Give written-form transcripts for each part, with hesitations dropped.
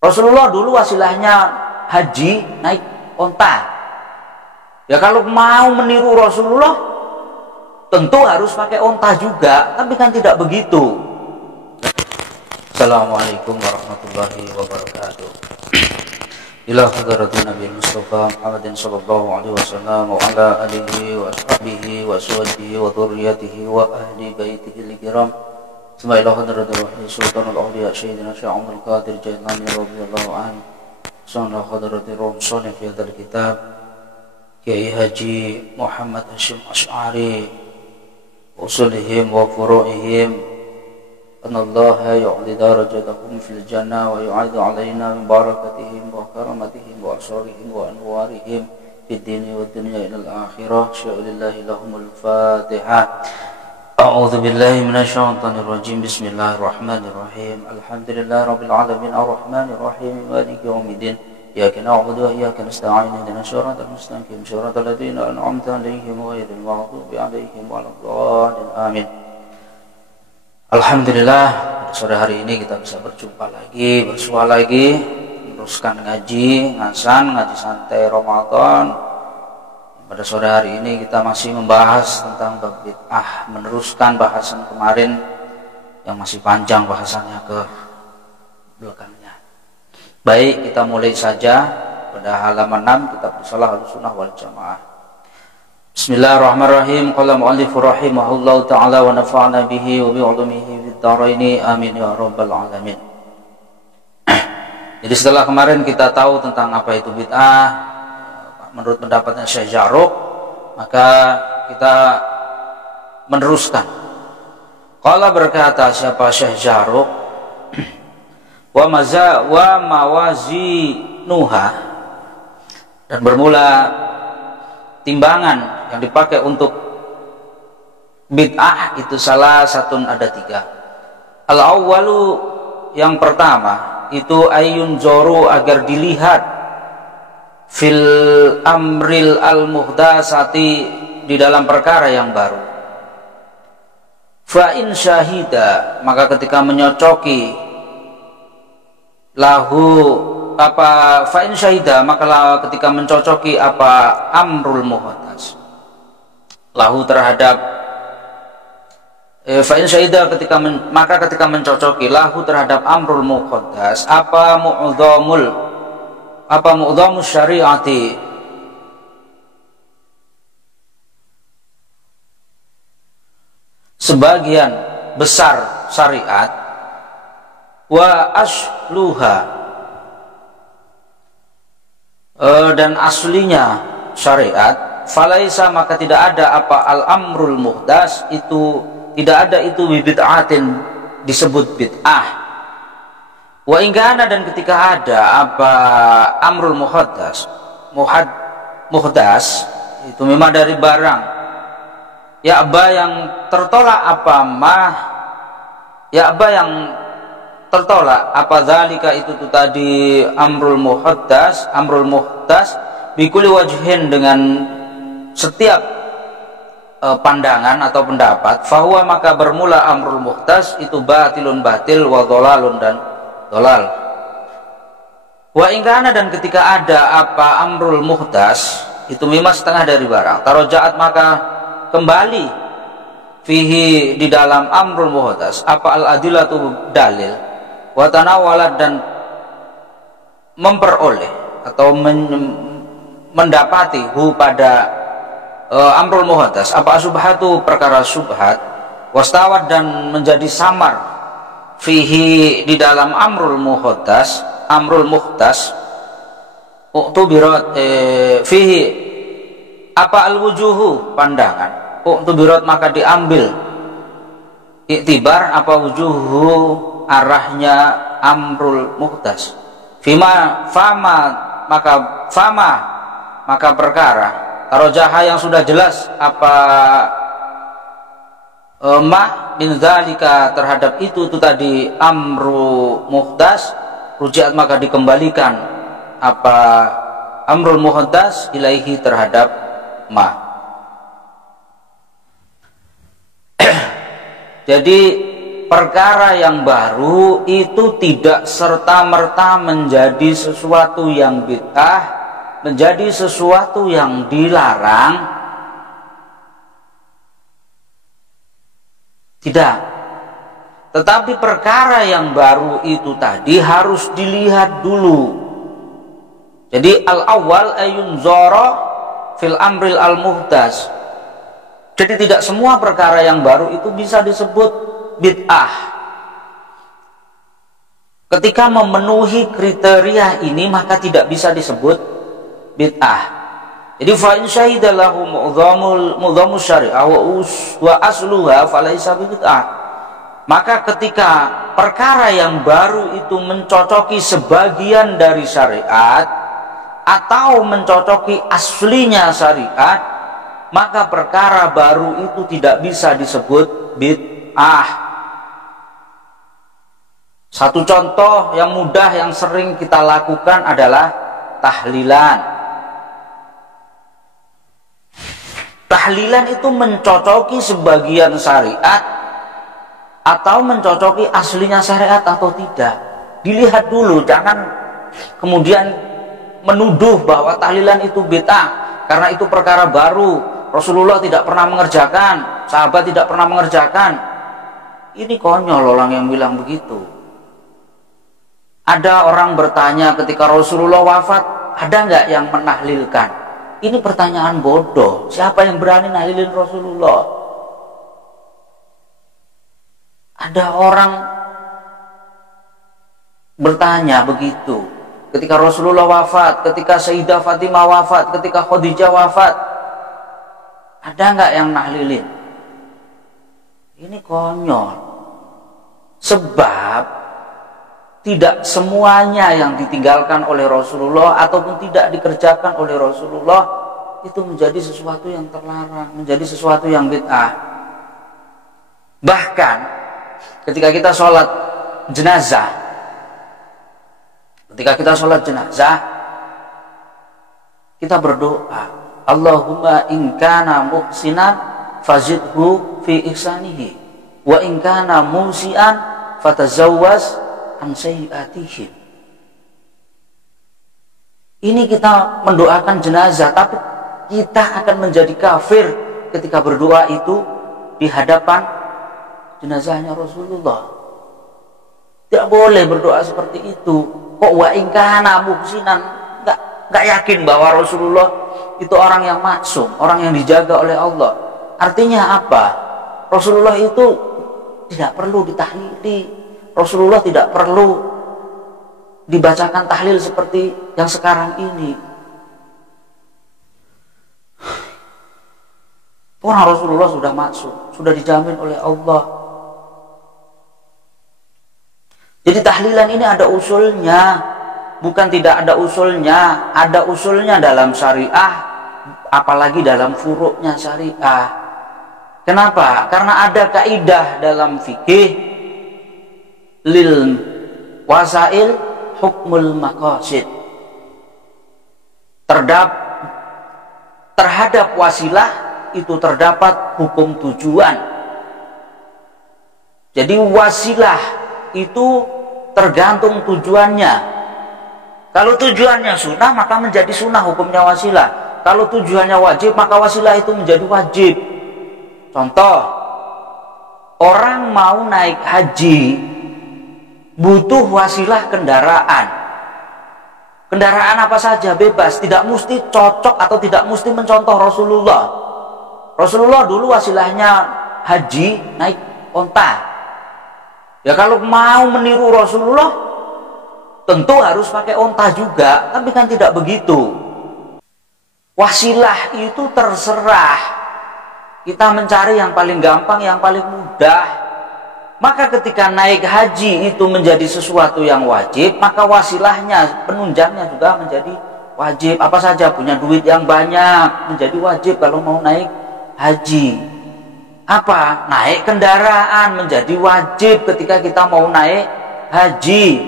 Rasulullah dulu wasilahnya haji naik onta. Ya kalau mau meniru Rasulullah tentu harus pakai onta juga, tapi kan tidak begitu. Assalamualaikum warahmatullahi wabarakatuh. Ila hadratin Nabi Mustafa Muhammadin sallallahu alaihi wasallam wa ala alihi wa ashabihi wa sahbihi wa dzurriyyatihi wa ahli baitihi al-kiram. Suma ila hadratil wahyi sultanul awliya sayyidina Syekh Abdul Qadir Jailani radhiyallahu anhu. Suma hadratir ruh salih fi hadzal kitab Kiai Haji Muhammad Hasyim Asy'ari usulihim wa furu'ihim Anallaha yu'li darajatahum fil jannah wa yu'idu alaina min barakatihim wa karamatihim wa asrarihim wa anwarihim fid dini wa dunya ila al-akhirah. Sya'ulillahi lahumul fatihah. A'udzu billahi minasy syaithanir rajim. Bismillahirrahmanirrahim. Alhamdulillahi rabbil alamin arrahmanir rahim maliki yaumiddin. Iyyaka na'budu wa iyyaka nasta'in ihdinas siratal mustaqim siratal ladzina an'amta 'alaihim ghairil maghdubi 'alaihim waladdallin. Amin. Alhamdulillah, pada sore hari ini kita bisa berjumpa lagi, bersua lagi, meneruskan ngaji santai Ramadan. Pada sore hari ini kita masih membahas tentang bab bid'ah, meneruskan bahasan kemarin yang masih panjang bahasannya ke belakangnya. Baik, kita mulai saja pada halaman 6 kitab Risalah Ahlussunnah wal Jamaah. Bismillahirrahmanirrahim. Qala mu'allif rahimahullahu ta'ala wa nafa'na bihi wa bi 'ulumihi fid dharain amin ya rabbal alamin. Jadi setelah kemarin kita tahu tentang apa itu bid'ah menurut pendapatnya Syekh Jarruk, maka kita meneruskan. Qala berkata siapa Syekh Jarruk, wa mawazinuha, dan bermula timbangan yang dipakai untuk bid'ah itu salah satun ada 3. Al-awwalu, yang pertama itu ayun zoru, agar dilihat fil amril al-muhdasati, di dalam perkara yang baru. Fa in syahida, maka ketika menyocoki lahu apa fa in syahida, maka ketika mencocoki apa amrul muhdas lahu terhadap fa in syahida, maka ketika mencocoki lahu terhadap amrul muhdas apa mu'dhamus syariati, sebagian besar syariat, wa asluha, dan aslinya syariat, falaisa, maka tidak ada apa al-amrul muhdas, itu tidak ada itu bid'atin, disebut bid'ah. Wa ingkana, dan ketika ada apa amrul muhdas itu memang dari barang ya'ba, yang tertolak apa ya'ba, yang tertolak apa zalika, itu tuh tadi amrul muhdas bikuli wajhin, dengan setiap pandangan atau pendapat, fahuwa, maka bermula amrul muhdas itu batilun, batil, wa dhalalun, dan dhalal. Wa ingkana, dan ketika ada apa amrul muhdas itu memang setengah dari barang, tarojaat, maka kembali fihi, di dalam amrul muhdas apa al-adillatu, dalil, wa tanawalat, dan memperoleh atau mendapati hu pada amrul muhdas apa subhatu, perkara subhat, wastawat, dan menjadi samar fihi, di dalam amrul muhdas uktubirat fihi apa al-wujuhu, pandangan, uktubirat, maka diambil iktibar apa wujuhu, arahnya amrul muhdas, maka perkara tarojaha, yang sudah jelas apa min dzalika, terhadap itu tadi amru muhdas, rujiat, maka dikembalikan apa amrul muhdas ilaihi, terhadap Jadi perkara yang baru itu tidak serta-merta menjadi sesuatu yang bid'ah, menjadi sesuatu yang dilarang. Tidak. Tetapi perkara yang baru itu tadi harus dilihat dulu. Jadi al-awwal ayunzara fil amril al-muhdas. Jadi tidak semua perkara yang baru itu bisa disebut bid'ah. Ketika memenuhi kriteria ini maka tidak bisa disebut bid'ah. Jadi fa in syahida lahu mu'dhamu syari'ah wa asluha falaysa bid'ah. Maka ketika perkara yang baru itu mencocoki sebagian dari syariat atau mencocoki aslinya syariat, maka perkara baru itu tidak bisa disebut bid'ah. Satu contoh yang mudah yang sering kita lakukan adalah tahlilan. Tahlilan itu mencocoki sebagian syariat atau mencocoki aslinya syariat atau tidak. Dilihat dulu, jangan kemudian menuduh bahwa tahlilan itu bid'ah karena itu perkara baru, Rasulullah tidak pernah mengerjakan, sahabat tidak pernah mengerjakan. Ini konyol orang yang bilang begitu. Ada orang bertanya ketika Rasulullah wafat, ada nggak yang menahlilkan? Ini pertanyaan bodoh. Siapa yang berani nahlilin Rasulullah? Ada orang bertanya begitu. Ketika Rasulullah wafat, ketika Sayyidah Fatimah wafat, ketika Khadijah wafat, ada nggak yang nahlilin? Ini konyol. Sebab tidak semuanya yang ditinggalkan oleh Rasulullah ataupun tidak dikerjakan oleh Rasulullah itu menjadi sesuatu yang terlarang, menjadi sesuatu yang bid'ah. Bahkan ketika kita sholat jenazah, kita berdoa, Allahumma in kana muhsinan fazidhu fi ihsanihi wa in kana musian fatazawwaz an sayyi'atihim. Ini kita mendoakan jenazah, tapi kita akan menjadi kafir ketika berdoa itu di hadapan jenazahnya Rasulullah. Tidak boleh berdoa seperti itu. Kok wa in kana muhsinan, enggak yakin bahwa Rasulullah itu orang yang maksum, orang yang dijaga oleh Allah. Artinya apa? Rasulullah itu tidak perlu ditahlili. Rasulullah tidak perlu dibacakan tahlil seperti yang sekarang ini. Orang Rasulullah sudah maksum, sudah dijamin oleh Allah. Jadi tahlilan ini ada usulnya, bukan tidak ada usulnya. Ada usulnya dalam syariah, apalagi dalam furuknya syariah. Kenapa? Karena ada kaidah dalam fikih, lil wasail hukmul maqasid. Terhadap wasilah itu terdapat hukum tujuan. Jadi wasilah itu tergantung tujuannya. Kalau tujuannya sunnah maka menjadi sunnah hukumnya wasilah. Kalau tujuannya wajib maka wasilah itu menjadi wajib. Contoh, orang mau naik haji butuh wasilah kendaraan. Kendaraan apa saja bebas, tidak mesti cocok atau tidak mesti mencontoh Rasulullah. Rasulullah dulu wasilahnya haji naik onta. Ya kalau mau meniru Rasulullah tentu harus pakai onta juga, tapi kan tidak begitu. Wasilah itu terserah. Kita mencari yang paling gampang, yang paling mudah. Maka ketika naik haji itu menjadi sesuatu yang wajib, maka wasilahnya, penunjangnya juga menjadi wajib. Apa saja, punya duit yang banyak menjadi wajib kalau mau naik haji. Apa? Naik kendaraan menjadi wajib ketika kita mau naik haji.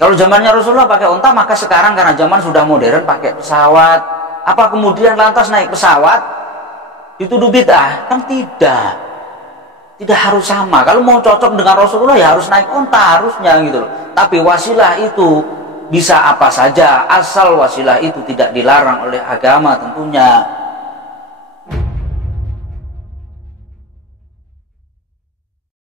Kalau zamannya Rasulullah pakai unta, maka sekarang karena zaman sudah modern pakai pesawat. Apa kemudian lantas naik pesawat dituduh bid'ah? Kan tidak. Tidak harus sama. Kalau mau cocok dengan Rasulullah ya harus naik unta, harusnya gitu loh. Tapi wasilah itu bisa apa saja, asal wasilah itu tidak dilarang oleh agama tentunya.